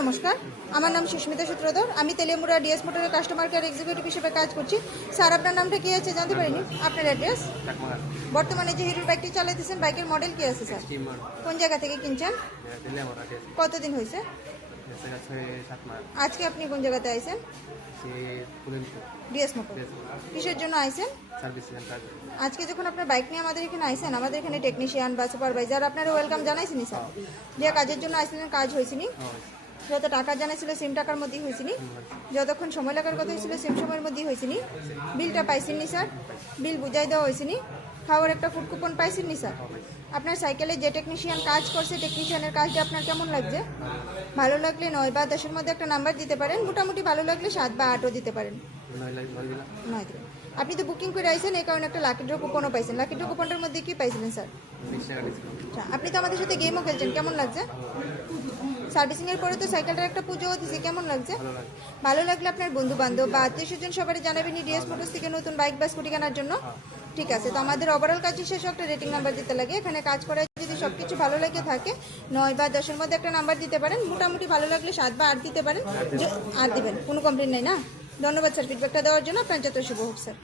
নমস্কার, আমার নাম সুস্মিতা সূত্রধর। আমি তেলিয়ামুড়া ডিএস মোটরের কাস্টমার কেয়ার এক্সিকিউটিভ হিসেবে কাজ করছি। স্যার, আপনার নামটা কি আছে জানতে পারিনি? আপনার অ্যাড্রেস? বর্তমানে যে হিরোর বাইকটি চালাইতেছেন, বাইকের মডেল কি আছে স্যার? কোন জায়গা থেকে কিনছেন? কতদিন হয়েছে? আজকে আপনি কোন জায়গাতে আইছেন? DS motor. কিসের জন্য আইছেন? আজকে যখন আপনার বাইক নিয়ে আমাদের এখানে আইছেন, আমাদের এখানে টেকনিশিয়ান বা সুপারভাইজার আপনারা ওয়েলকাম জানাইছেনি স্যার? যে কাজের জন্য আইছিলেন কাজ হয়েছিনি? যত টাকা জানাইছিল সেম টাকার মধ্যেই হয়েছিনি? যতক্ষণ সময় লাগার কথা হয়েছিল সেম সময়ের মধ্যেই হয়েছিনি? বিলটা পাইছেননি স্যার? বিল বুঝাই দেওয়া হয়েছিনি? খাওয়ার একটা ফুড কুপন পাইছেননি স্যার? আপনার সাইকেলে যে টেকনিশিয়ান কাজ করছে, টেকনিশিয়ানের কাজটা আপনার কেমন লাগছে? ভালো লাগলে 9 বা 10-এর মধ্যে একটা নাম্বার দিতে পারেন, মোটামুটি ভালো লাগলে 7 বা 8ও দিতে পারেন। 9 দিন। আপনি তো বুকিং করে আইছেন, এই কারণে একটা লাকি ড্র কুপনও পাইছেন। লাকি ড্র কুপনটার মধ্যে কি পাইছিলেন স্যার? আচ্ছা, আপনি তো আমাদের সাথে গেমও খেলছেন, কেমন লাগছে? সার্ভিসিংয়ের পরে তো সাইকেলটার একটা পুজোও দিছে, কেমন লাগছে? ভালো লাগলে আপনার বন্ধু বান্ধব বা আত্মীয় স্বজন সবাই জানাবেন ডিএস মোটরস থেকে নতুন বাইক বা স্কুটি কেনার জন্য। ঠিক আছে, তো আমাদের ওভারঅল কাজ শেষে একটা রেটিং নাম্বার দিতে লাগে। এখানে কাজ করার যদি সব কিছু ভালো লেগে থাকে 9 বা 10-এর মধ্যে একটা নাম্বার দিতে পারেন, মোটামুটি ভালো লাগলে 7 বা 8 দিতে পারেন। আর দিবেন, কোনো কমপ্লেন নেই না? ধন্যবাদ স্যার ফিডব্যাকটা দেওয়ার জন্য। আপনার যত শুভ হোক স্যার।